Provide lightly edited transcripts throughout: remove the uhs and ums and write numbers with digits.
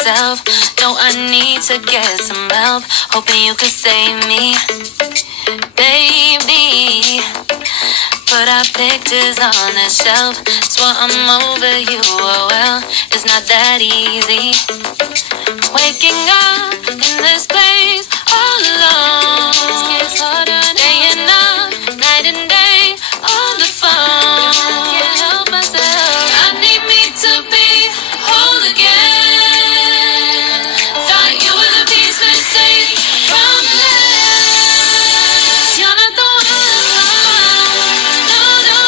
myself. No, I need to get some help. Hoping you could save me, baby. Put our pictures on the shelf. Swear I'm over you, oh well, it's not that easy. Waking up in this place all alone. Staying up night and day on the phone. Can't help myself. I need me to be whole again. Thought you were the piece missing from this. You're not the one. No, no.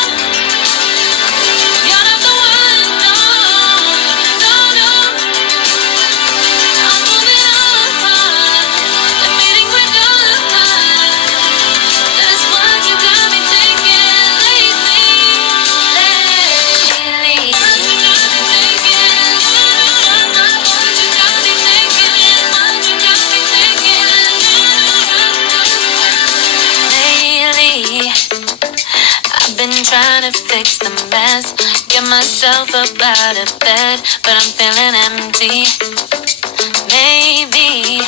You're not the one. No, no, no. I'm moving on. Admitting we're done. That's what you got me thinking lately. Lately. What you got me thinking. What you got me thinking. What you got me thinking. Lately, I've been trying to fix the mess, get myself up out of bed, but I'm feeling empty. Maybe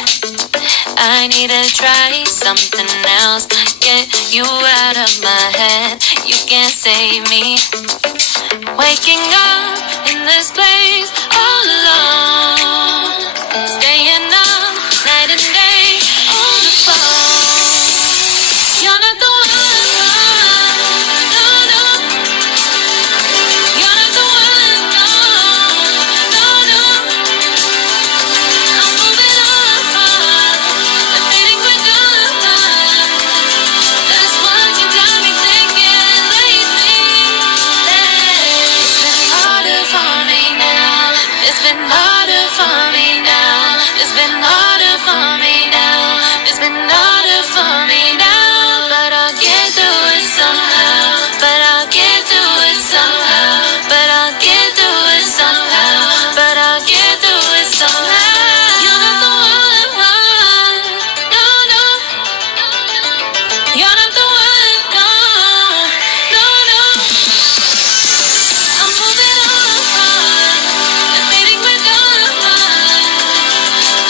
I need to try something else. Get you out of my head. You can't save me. Waking up in this place all alone. Staying up night and day on the phone. You're not the one. No, no. You're not the one. No, no, no. I'm moving on. Admitting we're done. That's what you got me thinking lately. It's been harder for me now. It's been harder for me now. It's been harder for me now. It's been harder for me now. But I'll get through it somehow. But I'll get through it somehow. But I'll get through it somehow. But I'll get through it somehow. You're not the one. No, no. You're not the one. No, no, no. I'm moving on. Admitting we're done.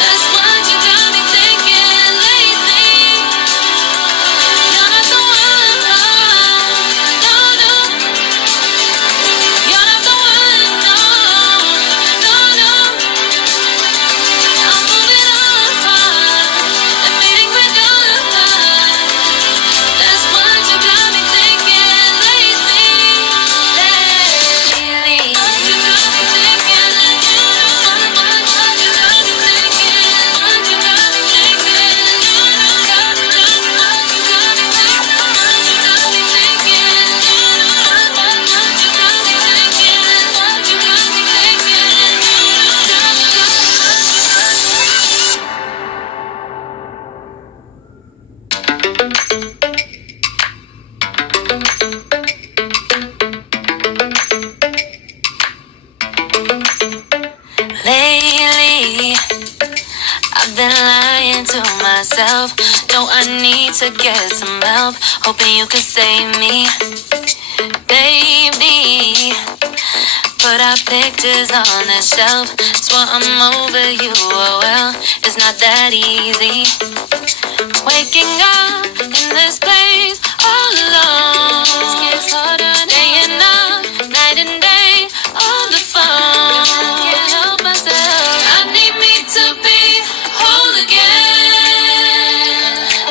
That's what you got me thinking lately. You're not the one. No, no. You're not the one. No, no, no. I'm moving on. Admitting we're done. That's what you got me thinking lately. Lately. What you got me thinking. What you got me thinking. What you got me thinking. What you got me thinking. What you got me thinking. What you got me thinking. What you got me Lately, I've been lying to myself. No, I need to get some help. Hoping you could save me, baby. Put our pictures on the shelf. Swear I'm over you, oh well, it's not that easy. Waking up in this place all alone. Staying up night and day on the phone. Can't help myself. I need me to be whole again.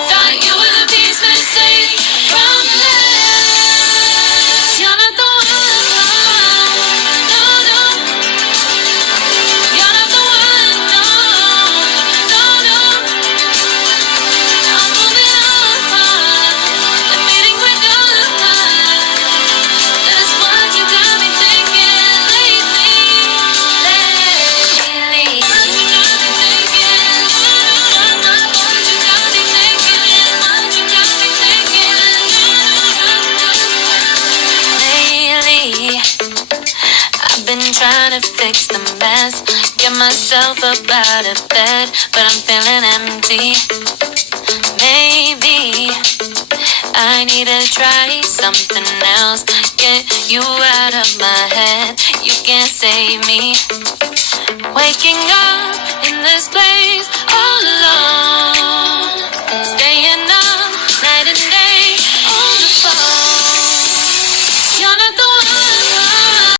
Thought you were the piece missing from this. You're not the one. No, no. You're not the one. No, no, no. I'm moving on. Admitting we're done. That's what you got me thinking lately. Lately. What you got me thinking. What you got me thinking. What you got me thinking. Lately, I've been trying to fix the mess, get myself up out of bed, but I'm feeling empty. Maybe I need to try something else. Get you out of my head. You can't save me. Waking up in this place all alone.